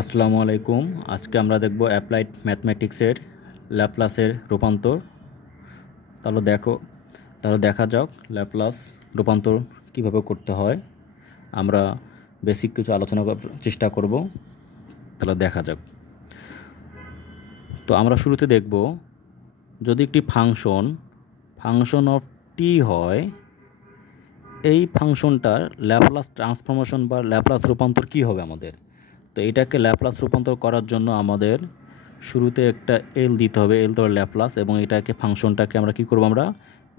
আসসালামু আলাইকুম। আজকে আমরা দেখব অ্যাপ্লাইড ম্যাথমেটিক্সের ল্যাপ্লাসের রূপান্তর। তাহলে দেখা যাক ল্যাপ্লাস রূপান্তর কিভাবে করতে হয়। আমরা বেসিক কিছু আলোচনা করার চেষ্টা করব। তাহলে দেখা যাক। তো আমরা শুরুতে দেখব, যদি একটি ফাংশন অফ টি হয়, এই ফাংশনটার ল্যাপ্লাস ট্রান্সফরমেশন বা ল্যাপ্লাস রূপান্তর কী হবে আমাদের। তো এটাকে ল্যাপ্লাস রূপান্তর করার জন্য আমাদের শুরুতে একটা এল দিতে হবে, এল তো ল্যাপ্লাস, এবং এটাকে ফাংশনটাকে আমরা কী করব, আমরা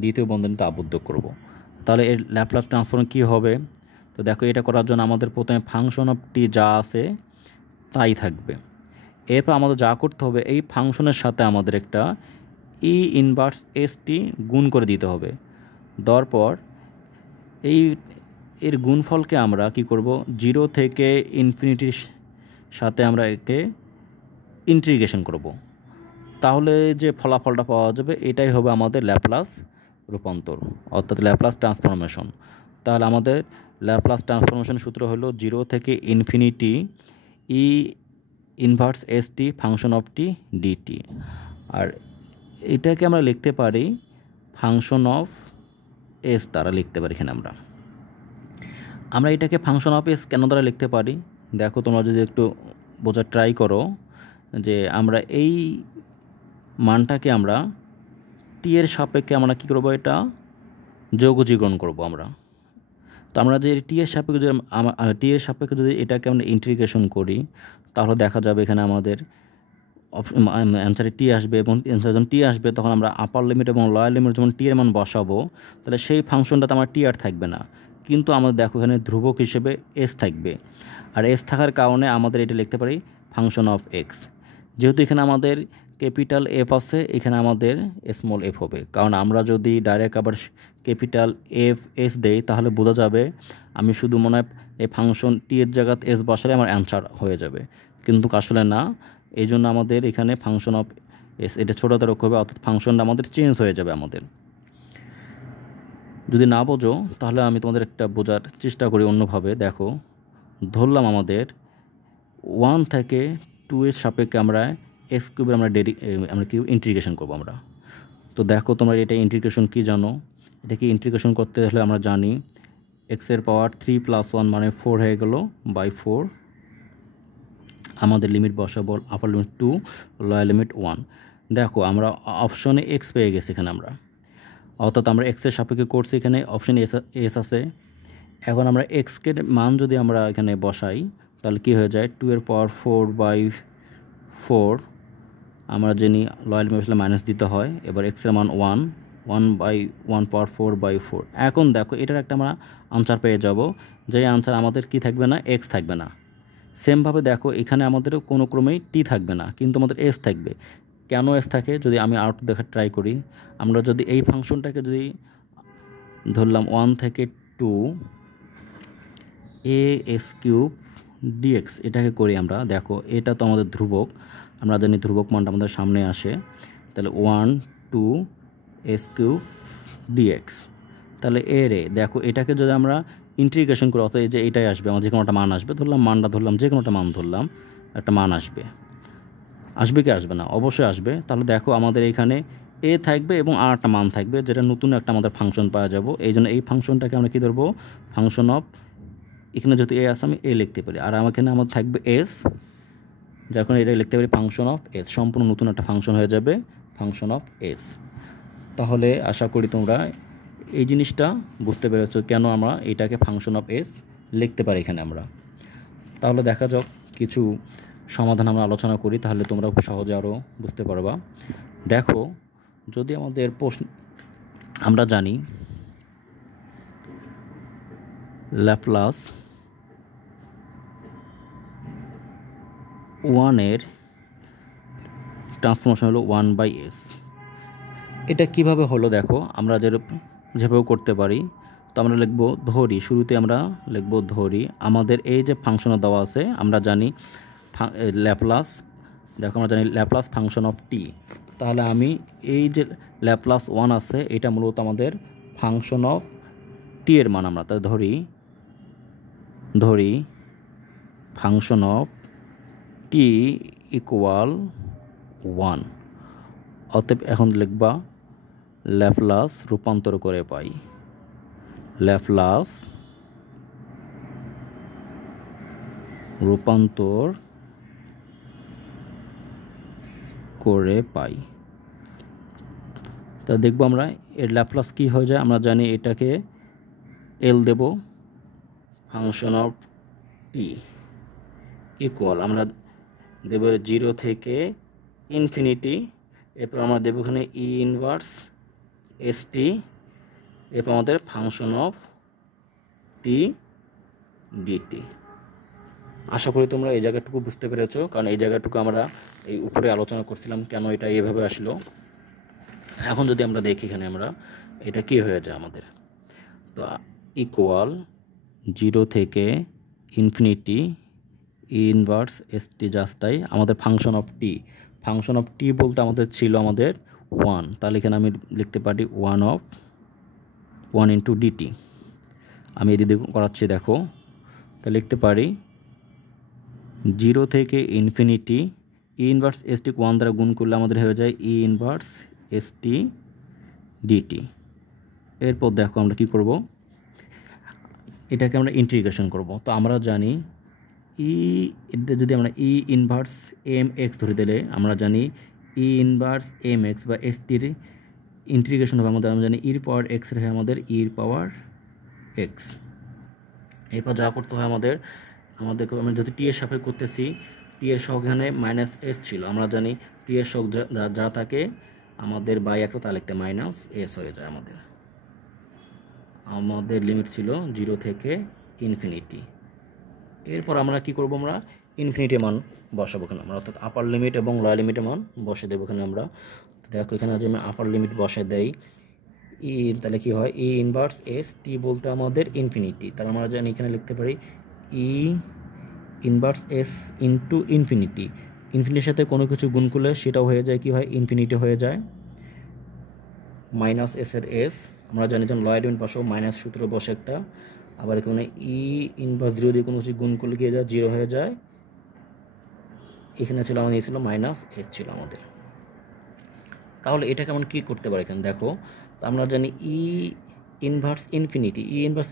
দ্বিতীয় বন্ধনীতে আবদ্ধ করব। তাহলে এর ল্যাপ্লাস ট্রান্সফর্ম কী হবে। তো দেখো, এটা করার জন্য আমাদের প্রথমে ফাংশন অফ টি যা আছে তাই থাকবে। এরপর আমাদের যা করতে হবে, এই ফাংশনের সাথে আমাদের একটা ই ইনভার্স এস টি গুণ করে দিতে হবে। দেওয়ার পর এর গুণফলকে আমরা কি করব, 0 থেকে ইনফিনিটির সাথে আমরা একে ইন্টিগ্রেশন করব। তাহলে যে ফলাফলটা পাওয়া যাবে এটাই হবে আমাদের ল্যাপ্লাস রূপান্তর, অর্থাৎ ল্যাপ্লাস ট্রান্সফরমেশন। তাহলে আমাদের ল্যাপ্লাস ট্রান্সফরমেশন সূত্র হলো 0 থেকে infinity e inverse s t function of t D T. আর এটাকে আমরা লিখতে পারি ফাংশন অফ এস দ্বারা লিখতে পারি। এখানে আমরা এটাকে ফাংশন অফ এস কেন দ্বারা লিখতে পারি, দেখো তোমরা যদি একটু বোঝার ট্রাই করো, যে আমরা এই মানটাকে আমরা টি এর সাপেক্ষে আমরা কী করবো, এটা যৌগজীকরণ করব আমরা। তো আমরা যে টি এর সাপেক্ষে যদি এটাকে আমরা ইন্টিগ্রেশন করি, তাহলে দেখা যাবে এখানে আমাদের অ্যান্সারে টি আসবে, এবং অ্যান্সার যখন টি আসবে তখন আমরা আপার লিমিট এবং লোয়ার লিমিট যখন টি এর মান বসাবো, তাহলে সেই ফাংশনটাতে আমার টি আর থাকবে না, কিন্তু আমাদের দেখো এখানে ধ্রুবক হিসেবে এস থাকবে। আর এস থাকার কারণে আমাদের এটা লিখতে পারি ফাংশন অফ এক্স। যেহেতু এখানে আমাদের ক্যাপিটাল এফ আছে, এখানে আমাদের স্মল এফ হবে, কারণ আমরা যদি ডাইরেক্ট আবার ক্যাপিটাল এফ এস দেই তাহলে বোঝা যাবে আমি শুধু মনে হয় এই ফাংশন টি এর জায়গাতে এস বসালে আমার অ্যান্সার হয়ে যাবে, কিন্তু আসলে না। এই জন্য আমাদের এখানে ফাংশন অফ এস এটা ছোটোতে রক্ষ হবে, অর্থাৎ ফাংশনটা আমাদের চেঞ্জ হয়ে যাবে। আমাদের যদি না বোঝো তাহলে আমি তোমাদের একটা বোঝার চেষ্টা করি অন্যভাবে। দেখো, ধরলাম আমাদের 1 থেকে 2 এর সাপেক্ষে আমরা এক্স কিউবের আমরা কি ইন্টিগ্রেশন করবো আমরা। তো দেখো তোমরা এটা ইন্টিগ্রেশন কি জানো, এটাকে ইন্টিগ্রেশন করতে হলে আমরা জানি এক্সের পাওয়ার 3 + 1 মানে 4 হয়ে গেল বাই 4। আমাদের লিমিট বসাবো আপার লিমিট 2, লোয়ার লিমিট 1। দেখো আমরা অপশনে এক্স পেয়ে গেছি এখানে আমরা, অর্থাৎ আমরা এক্সের সাপেক্ষে করছি, এখানে অপশন এস আছে। এখন আমরা এক্সকে মান যদি আমরা এখানে বসাই তাহলে কি হয়ে যায়, 2 এর পাওয়ার 4/4। আমরা জানি লয়াল লিমিট মাইনাস দিতে হয়। এবার এক্সের মান 1/1 পাওয়ার 4/4। এখন দেখো এটার একটা আমরা আনসার পেয়ে যাব, যে আনসার আমাদের কি থাকবে না, এক্স থাকবে না। সেমভাবে দেখো এখানে আমাদের কোনো ক্রমেই টি থাকবে না, কিন্তু আমাদের এস থাকবে। কেন এস থাকে যদি আমি আউট দেখার ট্রাই করি, আমরা যদি এই ফাংশনটাকে যদি ধরলাম 1 থেকে 2 এ এক্স কিউব ডিএক্স এটাকে করি আমরা, দেখো এটা তো আমাদের ধ্রুবক, আমরা জানি ধ্রুবক মানটা আমাদের সামনে আসে। তাহলে 1 2 এক্স কিউব ডিএক্স। তাহলে দেখো এটাকে যদি আমরা ইন্টিগ্রেশন করি, অর্থাৎ যে এটাই আসবে, আমার যে কোনো একটা মান আসবে, ধরলাম যে কোনো একটা মান ধরলাম, একটা মান আসবে কি আসবে না, অবশ্যই আসবে। তাহলে দেখো আমাদের এখানে এ থাকবে এবং আর একটা মান থাকবে, যেটা নতুন একটা আমাদের ফাংশন পাওয়া যাব। এই জন্য এই ফাংশনটাকে আমরা কী ধরবো, ফাংশন অফ, এখানে যেহেতু এ আছে আমি এ লিখতে পারি, আর এখানে আমার থাকবে এস, যার কারণে এটা লিখতে পারি ফাংশন অফ এস। সম্পূর্ণ নতুন একটা ফাংশন হয়ে যাবে ফাংশন অফ এস। তাহলে আশা করি তোমরা এই জিনিসটা বুঝতে পেরেছো কেন আমরা এটাকে ফাংশন অফ এস লিখতে পারি এখানে আমরা। তাহলে দেখা যাক কিছু সমাধান আমরা আলোচনা করি, তাহলে তোমরা খুব সহজে আরও বুঝতে পারবা। দেখো, যদি আমাদের প্রশ্ন, আমরা জানি ল্যাপ্লাস 1 এর ট্রান্সফরমেশন হলো 1/s। এটা কিভাবে হলো দেখো, আমরা যেভাবে করতে পারি। তো আমরা লিখব ধরি, শুরুতে আমরা লিখব ধরি আমাদের এই যে ফাংশনে দেওয়া আছে, আমরা জানি ল্যাপ্লাস, দেখো আমরা জানি ল্যাপ্লাস ফাংশন অফ টি। তাহলে আমি এই যে ল্যাপ্লাস 1 আছে এটা মূলত আমাদের ফাংশন অফ টি এর মান। আমরা তাহলে ধরি ফাংশন অফ টি ইকুয়াল 1। অতএব এখন লিখবা ল্যাপ্লাস রূপান্তর করে পাই, ল্যাপ্লাস রূপান্তর করে পাই। তা দেখব আমরা এর ল্যাপ্লাস কি হয়ে যায়। আমরা জানি এটাকে এল দেব, ফাংশন অফ টি ইকুয়াল আমরা দেব 0 থেকে ইনফিনিটি, এরপর আমরা দেব এখানে ই ইনভার্স এস টি, এরপর আমাদের ফাংশন অফ টি ডিটি। আশা করি তোমরা এই জায়গাটুকু বুঝতে পেরেছো, কারণ এই জায়গাটুকু আমরা এই উপরে আলোচনা করছিলাম কেন এটা এইভাবে আসলো। এখন যদি আমরা দেখি এখানে আমরা এটা কি হয়ে যায় আমাদের, তো ইকুয়াল 0 থেকে infinity e inverse s t just তাই আমাদের function of t. Function of t বলতে আমাদের ছিল আমাদের 1, তাহলে এখানে আমি লিখতে পারি 1 ইন্টু ডিটি। আমি এদিকে করাচ্ছি দেখো, তা লিখতে পারি 0 থেকে ইনফিনিটি ই ইনভার্স এস টি 1 দ্বারা গুণ করলে আমাদের হয়ে যায় ই ইনভার্স এস টি ডিটি। এরপর দেখো আমরা কি করব, এটাকে আমরা ইন্টিগ্রেশন করব। তো আমরা জানি যদি আমরা ই ইনভার্স এম এক্স ধরে দিলে আমরা জানি ই ইনভার্স এম এক্স বা এস টির ইন্টিগ্রেশন হবে আমাদের, আমরা জানি ইর পাওয়ার এক্স রেখে আমাদের ইর পাওয়ার এক্স। এরপর যা করতে হয় আমাদের আমরা যদি টি এর সাপেক্ষে করতেছি, টি এর সহগ এখানে মাইনাস এস ছিল, আমরা জানি টি এর সহগ যা থাকে আমাদের বাই একটা তা লিখতে মাইনাস এস হয়ে যায়। আমাদের লিমিট ছিল 0 থেকে ইনফিনিটি। এরপর আমরা কি করব, আমরা ইনফিনিটি মান বসাবো এখানে আমরা, অর্থাৎ আপার লিমিট এবং লোয়ার লিমিটের মান বসে দেবো এখানে আমরা। দেখো এখানে যদি আমি আপার লিমিট বসে দেই তাহলে কি হয়, ই ইনভার্স এস টি বলতে আমাদের ইনফিনিটি, তাহলে আমরা জানি এখানে লিখতে পারি ই ইনভার্স এস ইন্টু ইনফিনিটি। ইনফিনিটির সাথে কোনো কিছু গুণ করলে সেটাও হয়ে যায় কি হয়, ইনফিনিটি হয়ে যায়, মাইনাস এস এর এস। আমরা জানি যখন লয়ের লিমিট বসাবো মাইনাস সূত্র বসে একটা, আবার এখানে ই ইনভার্স 0 দিয়ে কোনো কিছু গুণ করলে কি হয়ে যায়, 0 হয়ে যায়। এখানে ছিল আমাদের ছিল মাইনাস এস ছিল আমাদের। তাহলে এটাকে আমরা কী করতে পারি এখানে দেখো, তো আমরা জানি ই ইনভার্স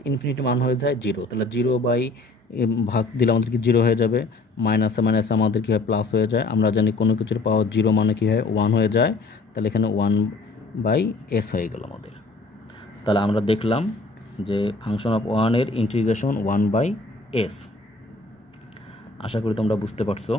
ইনফিনিটি মান হয়ে যায় 0, তাহলে 0 বাই ভাগ দিলে আমাদের কি 0 হয়ে যাবে, মাইনাসে আমাদের কী হয় প্লাস হয়ে যায়। আমরা জানি কোনো কিছুর পাওয়ার 0 মানে কী হয় 1 হয়ে যায়, তাহলে এখানে 1 বাই এস হয়ে গেল আমাদের। তাহলে আমরা দেখলাম যে ফাংশন অফ 1 এর ইন্টিগ্রেশন 1 বাই এস। আশা করি তোমরা বুঝতে পারছো।